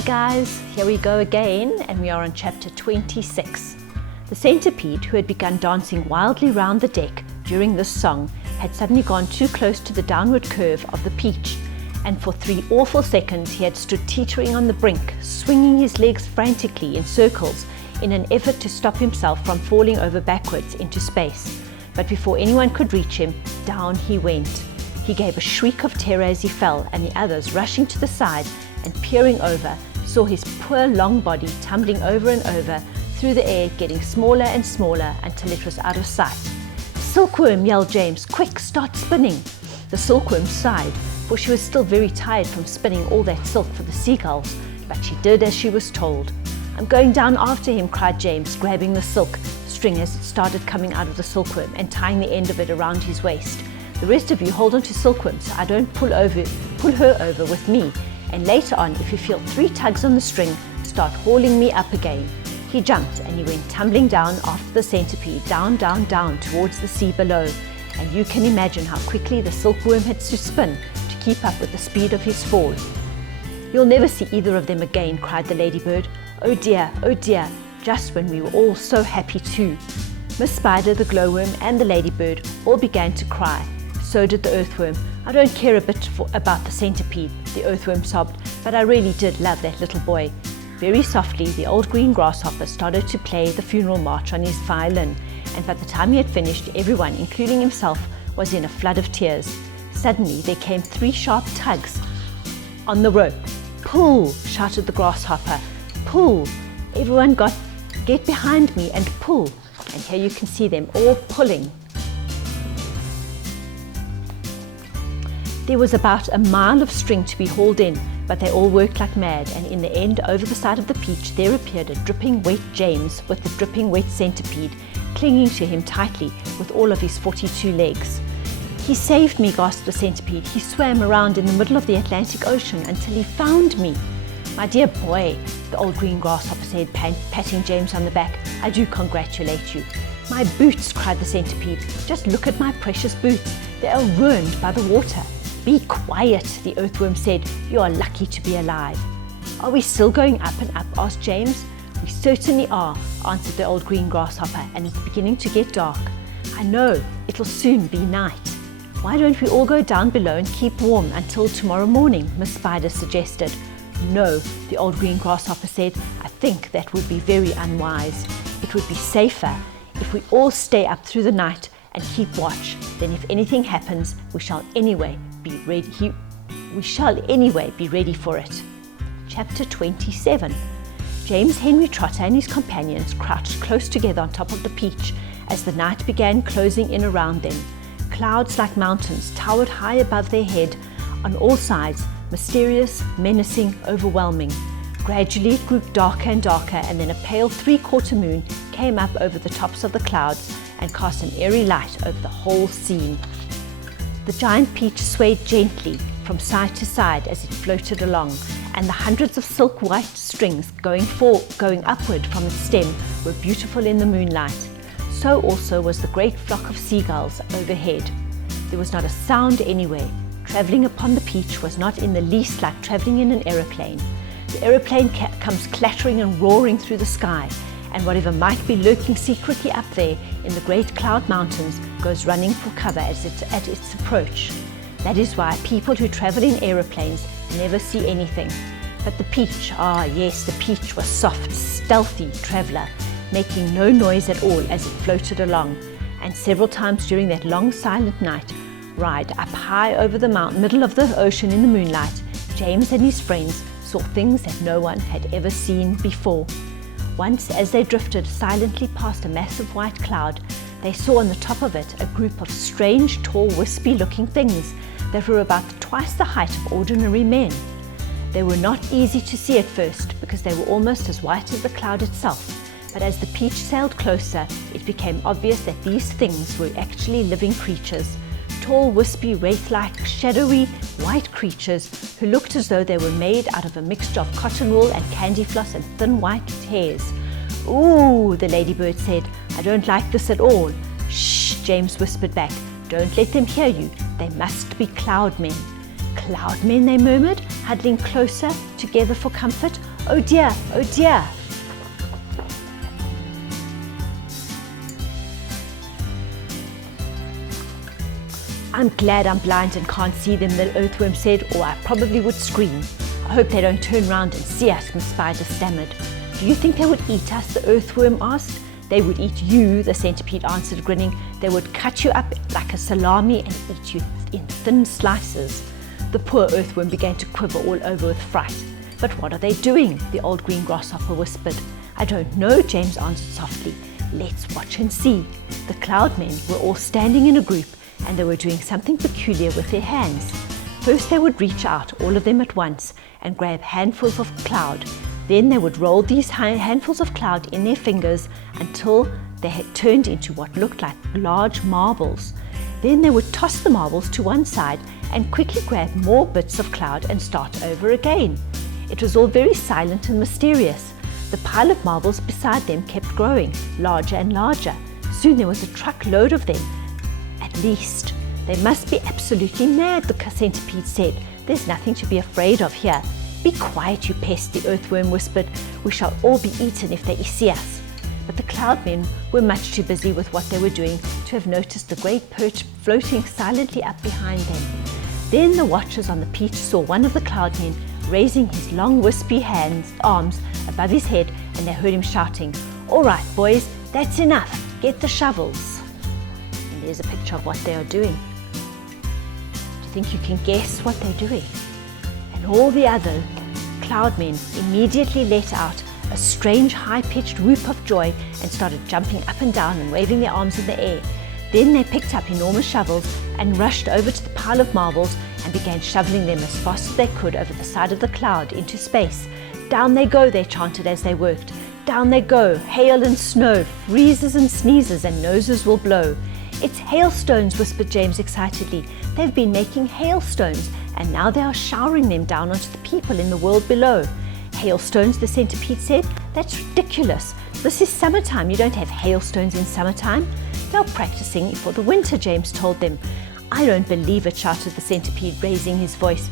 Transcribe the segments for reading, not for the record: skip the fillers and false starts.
guys, here we go again, and we are on chapter 26. The centipede, who had begun dancing wildly round the deck during this song, had suddenly gone too close to the downward curve of the peach, and for 3 awful seconds he had stood teetering on the brink, swinging his legs frantically in circles in an effort to stop himself from falling over backwards into space. But before anyone could reach him, down he went. He gave a shriek of terror as he fell, and the others, rushing to the side and peering over, saw his poor long body tumbling over and over through the air, getting smaller and smaller until it was out of sight. "Silkworm!" yelled James. "Quick, start spinning!" The silkworm sighed, for she was still very tired from spinning all that silk for the seagulls, but she did as she was told. "I'm going down after him," cried James, grabbing the silk string as it started coming out of the silkworm and tying the end of it around his waist. "The rest of you hold on to Silkworm so I don't pull her over with me, and later on, if you feel 3 tugs on the string, start hauling me up again." He jumped and he went tumbling down after the centipede, down, down, down towards the sea below, and you can imagine how quickly the silkworm had to spin to keep up with the speed of his fall. "You'll never see either of them again," cried the ladybird. Oh dear, just when we were all so happy too." Miss Spider, the glowworm, and the ladybird all began to cry. So did the earthworm. "I don't care a bit about the centipede," the earthworm sobbed, "but I really did love that little boy." Very softly, the old green grasshopper started to play the funeral march on his violin, and by the time he had finished, everyone, including himself, was in a flood of tears. Suddenly, there came 3 sharp tugs on the rope. "Pull!" shouted the grasshopper. "Pull! Everyone get behind me and pull!" And here you can see them all pulling. There was about a mile of string to be hauled in, but they all worked like mad, and in the end, over the side of the peach, there appeared a dripping wet James with the dripping wet centipede clinging to him tightly with all of his 42 legs. "He saved me," gasped the centipede. "He swam around in the middle of the Atlantic Ocean until he found me." "My dear boy," the old green grasshopper said, patting James on the back, "I do congratulate you." "My boots!" cried the centipede. "Just look at my precious boots. They are ruined by the water." "Be quiet," the earthworm said. "You are lucky to be alive." "Are we still going up and up?" asked James. "We certainly are," answered the old green grasshopper, "and it's beginning to get dark." "I know, it'll soon be night." "Why don't we all go down below and keep warm until tomorrow morning?" Miss Spider suggested. "No," the old green grasshopper said. "I think that would be very unwise. It would be safer if we all stay up through the night and keep watch. Then if anything happens, we shall anyway be ready for it." Chapter 27. James Henry Trotter and his companions crouched close together on top of the peach as the night began closing in around them. Clouds like mountains towered high above their head on all sides, mysterious, menacing, overwhelming. Gradually it grew darker and darker, and then a pale 3/4 moon came up over the tops of the clouds and cast an eerie light over the whole scene. The giant peach swayed gently from side to side as it floated along, and the hundreds of silk white strings going upward from its stem were beautiful in the moonlight. So also was the great flock of seagulls overhead. There was not a sound anywhere. Travelling upon the peach was not in the least like travelling in an aeroplane. The aeroplane comes clattering and roaring through the sky, and whatever might be lurking secretly up there in the great cloud mountains goes running for cover at its approach. That is why people who travel in aeroplanes never see anything. But the peach, yes, the peach was soft, stealthy traveller, making no noise at all as it floated along, and several times during that long silent night ride up high over the middle of the ocean in the moonlight, James and his friends saw things that no one had ever seen before. Once, as they drifted silently past a massive white cloud, they saw on the top of it a group of strange, tall, wispy-looking things that were about twice the height of ordinary men. They were not easy to see at first because they were almost as white as the cloud itself, but as the peach sailed closer, it became obvious that these things were actually living creatures. Tall, wispy, wraith-like, shadowy, white creatures who looked as though they were made out of a mixture of cotton wool and candy floss and thin white hairs. "Ooh," the ladybird said, "I don't like this at all." "Shh," James whispered back. "Don't let them hear you. They must be cloud men." Cloud men, they murmured, huddling closer together for comfort. Oh dear, oh dear. I'm glad I'm blind and can't see them, the earthworm said, or I probably would scream. I hope they don't turn round and see us, Miss Spider stammered. Do you think they would eat us, the earthworm asked. They would eat you, the centipede answered, grinning. They would cut you up like a salami and eat you in thin slices. The poor earthworm began to quiver all over with fright. But what are they doing? The old green grasshopper whispered. I don't know, James answered softly. Let's watch and see. The cloud men were all standing in a group, and they were doing something peculiar with their hands. First they would reach out, all of them at once, and grab handfuls of cloud. Then they would roll these handfuls of cloud in their fingers until they had turned into what looked like large marbles. Then they would toss the marbles to one side and quickly grab more bits of cloud and start over again. It was all very silent and mysterious. The pile of marbles beside them kept growing, larger and larger. Soon there was a truckload of them. At least. They must be absolutely mad, the centipede said. There's nothing to be afraid of here. Be quiet, you pest, the earthworm whispered. We shall all be eaten if they see us. But the cloud men were much too busy with what they were doing to have noticed the great perch floating silently up behind them. Then the watchers on the peach saw one of the cloud men raising his long wispy arms above his head, and they heard him shouting, All right, boys, that's enough. Get the shovels. And there's a picture of what they are doing. Do you think you can guess what they're doing? And all the other cloud men immediately let out a strange high-pitched whoop of joy and started jumping up and down and waving their arms in the air. Then they picked up enormous shovels and rushed over to the pile of marbles and began shoveling them as fast as they could over the side of the cloud into space. Down they go, they chanted as they worked. Down they go, hail and snow, freezes and sneezes, and noses will blow. It's hailstones, whispered James excitedly. They've been making hailstones, and now they are showering them down onto the people in the world below. Hailstones, the centipede said. That's ridiculous. This is summertime. You don't have hailstones in summertime. They're practicing for the winter, James told them. I don't believe it, shouted the centipede, raising his voice.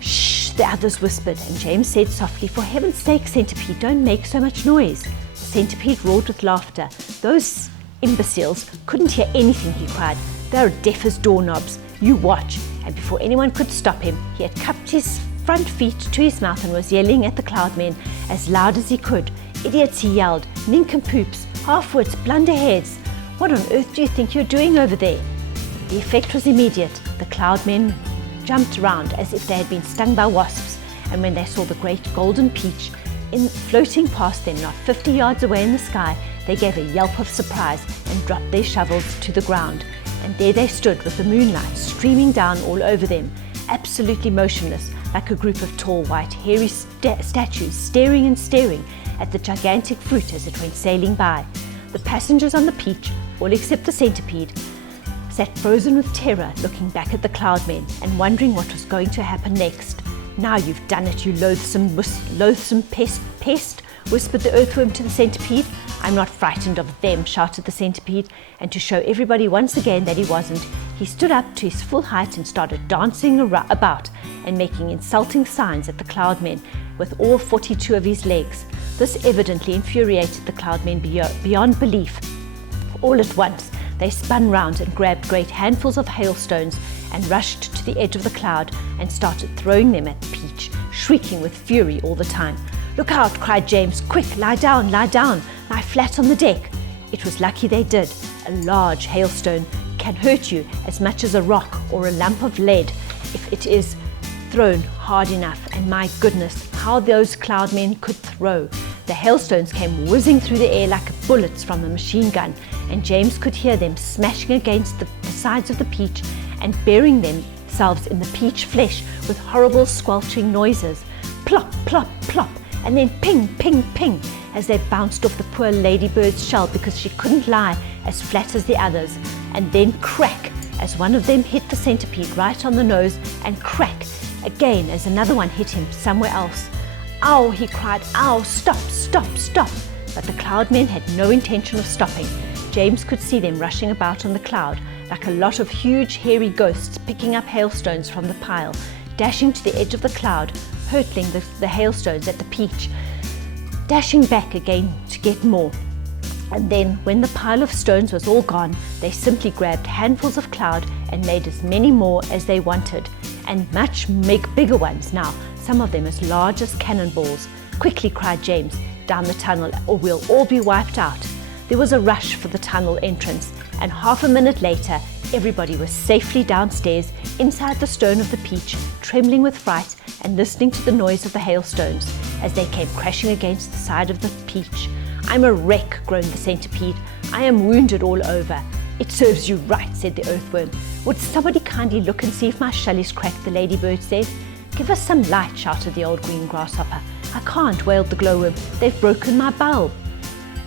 Shh, the others whispered, and James said softly, For heaven's sake, centipede, don't make so much noise. The centipede roared with laughter. Those imbeciles couldn't hear anything, he cried. They're deaf as doorknobs. You watch. And before anyone could stop him, he had cupped his front feet to his mouth and was yelling at the cloud men as loud as he could. Idiots, he yelled. Nincompoops, half-wits, blunderheads. What on earth do you think you're doing over there? The effect was immediate. The cloud men jumped around as if they had been stung by wasps, and when they saw the great golden peach floating past them not 50 yards away in the sky, they gave a yelp of surprise and dropped their shovels to the ground. And there they stood with the moonlight streaming down all over them, absolutely motionless, like a group of tall, white, hairy statues, staring and staring at the gigantic fruit as it went sailing by. The passengers on the peach, all except the centipede, sat frozen with terror, looking back at the cloud men and wondering what was going to happen next. Now you've done it, you loathsome pest, whispered the earthworm to the centipede. I'm not frightened of them, shouted the centipede, and to show everybody once again that he wasn't, he stood up to his full height and started dancing about and making insulting signs at the cloud men with all 42 of his legs. This evidently infuriated the cloud men beyond belief. All at once, they spun round and grabbed great handfuls of hailstones and rushed to the edge of the cloud and started throwing them at the peach, shrieking with fury all the time. Look out, cried James. Quick, lie down, lie flat on the deck. It was lucky they did. A large hailstone can hurt you as much as a rock or a lump of lead if it is thrown hard enough, and my goodness, how those cloud men could throw. The hailstones came whizzing through the air like bullets from a machine gun, and James could hear them smashing against the sides of the peach and burying themselves in the peach flesh with horrible squelching noises. Plop, plop, plop, and then ping, ping, ping, as they bounced off the poor ladybird's shell because she couldn't lie as flat as the others, and then crack as one of them hit the centipede right on the nose, and crack again as another one hit him somewhere else. Ow, he cried, ow, stop, stop, stop. But the cloud men had no intention of stopping. James could see them rushing about on the cloud like a lot of huge hairy ghosts picking up hailstones from the pile, dashing to the edge of the cloud, hurtling the hailstones at the peach, dashing back again to get more. And then, when the pile of stones was all gone, they simply grabbed handfuls of cloud and made as many more as they wanted, and much bigger ones now, some of them as large as cannonballs. "Quickly," cried James, "down the tunnel, or we'll all be wiped out." There was a rush for the tunnel entrance, and half a minute later, everybody was safely downstairs, inside the stone of the peach, trembling with fright and listening to the noise of the hailstones as they came crashing against the side of the peach. "I'm a wreck," groaned the centipede. "I am wounded all over." "It serves you right," said the earthworm. "Would somebody kindly look and see if my shell is cracked?" the ladybird said. "Give us some light," shouted the old green grasshopper. "I can't," wailed the glowworm. "They've broken my bulb."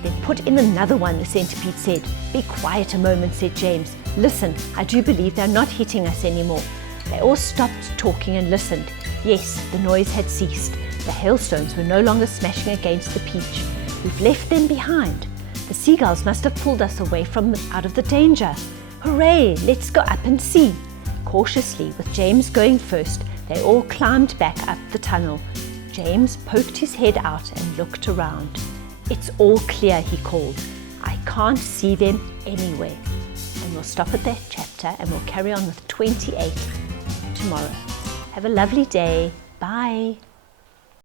"Then put in another one," the centipede said. "Be quiet a moment," said James. "Listen, I do believe they're not hitting us anymore." They all stopped talking and listened. Yes, the noise had ceased. The hailstones were no longer smashing against the peach. "We've left them behind. The seagulls must have pulled us away out of the danger. Hooray, let's go up and see." Cautiously, with James going first, they all climbed back up the tunnel. James poked his head out and looked around. "It's all clear," he called. "I can't see them anywhere." And we'll stop at that chapter and we'll carry on with 28 tomorrow. Have a lovely day. Bye.